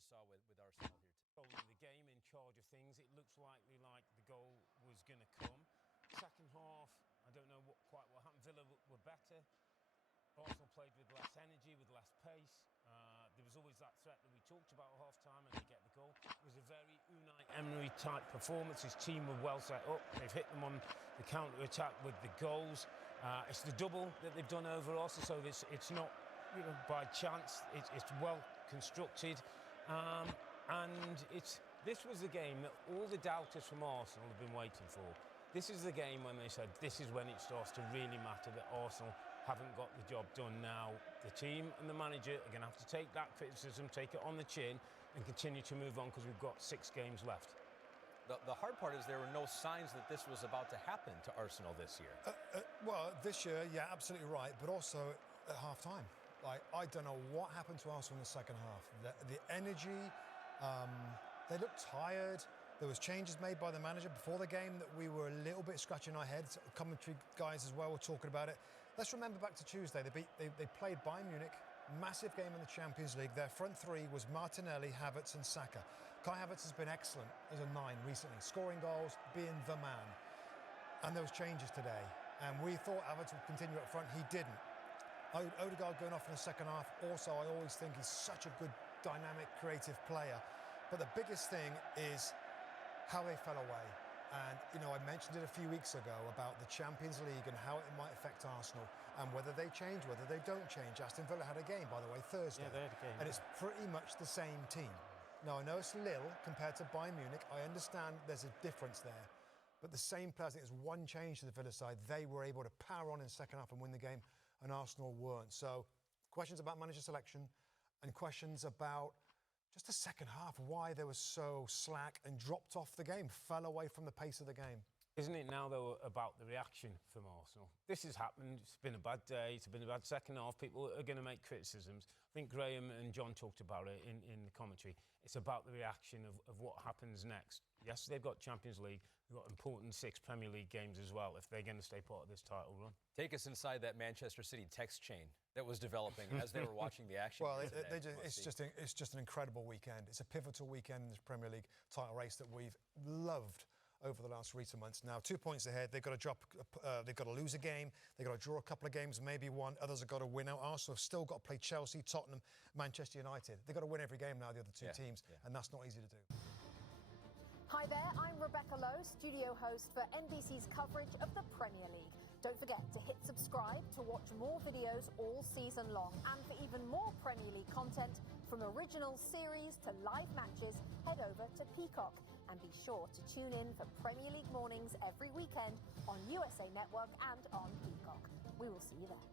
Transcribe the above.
just saw with Arsenal here today. Controlling the game, in charge of things. It looks likely like the goal was going to come. Second half, I don't know quite what happened. Villa were better. Arsenal played with less energy, with less pace. There was always that threat that we talked about at half-time, and they get the goal. It was a very Unai Emery-type performance. His team were well set up. They've hit them on the counter-attack with the goals. It's the double that they've done over Arsenal, so it's not by chance. It's well constructed. And this was the game that all the doubters from Arsenal have been waiting for. This is the game when they said this is when it starts to really matter that Arsenal haven't got the job done now. The team and the manager are going to have to take that criticism, take it on the chin, and continue to move on because we've got 6 games left. The hard part is there were no signs that this was about to happen to Arsenal this year. Well, this year, yeah, absolutely right, but also at half-time. Like, I don't know what happened to Arsenal in the second half. The energy, they looked tired. There was changes made by the manager before the game that we were a little bit scratching our heads. Commentary guys as well were talking about it. Let's remember back to Tuesday. They played Bayern Munich, massive game in the Champions League. Their front three was Martinelli, Havertz and Saka. Kai Havertz has been excellent as a 9 recently, scoring goals, being the man. And there was changes today. And we thought Havertz would continue up front. He didn't. Odegaard going off in the second half. Also, I always think he's such a good, dynamic, creative player. But the biggest thing is how they fell away. And, I mentioned it a few weeks ago about the Champions League and how it might affect Arsenal and whether they change, whether they don't change. Aston Villa had a game, by the way, Thursday. Yeah, they had a game. And it's pretty much the same team. Now, I know it's Lille compared to Bayern Munich. I understand there's a difference there. But the same players, I think there's one change to the Villa side. They were able to power on in the second half and win the game, and Arsenal weren't. So, questions about manager selection and questions about just the second half, why they were so slack and dropped off the game, fell away from the pace of the game. Isn't it now, though, about the reaction from Arsenal? This has happened. It's been a bad day. It's been a bad second half. People are going to make criticisms. I think Graham and John talked about it in the commentary. It's about the reaction of what happens next. Yes, they've got Champions League. They've got important 6 Premier League games as well if they're going to stay part of this title run. Take us inside that Manchester City text chain that was developing as they were watching the action. Well, it's just an incredible weekend. It's a pivotal weekend in the Premier League title race that we've loved over the last recent months. Now, 2 points ahead. They've got to lose a game. They've got to draw a couple of games, maybe one. Others have got to win out. Arsenal have still got to play Chelsea, Tottenham, Manchester United. They've got to win every game now, the other 2 teams, and that's not easy to do. Hi there, I'm Rebecca Lowe, studio host for NBC's coverage of the Premier League. Don't forget to hit subscribe to watch more videos all season long. And for even more Premier League content, from original series to live matches, head over to Peacock. And be sure to tune in for Premier League mornings every weekend on USA Network and on Peacock. We will see you there.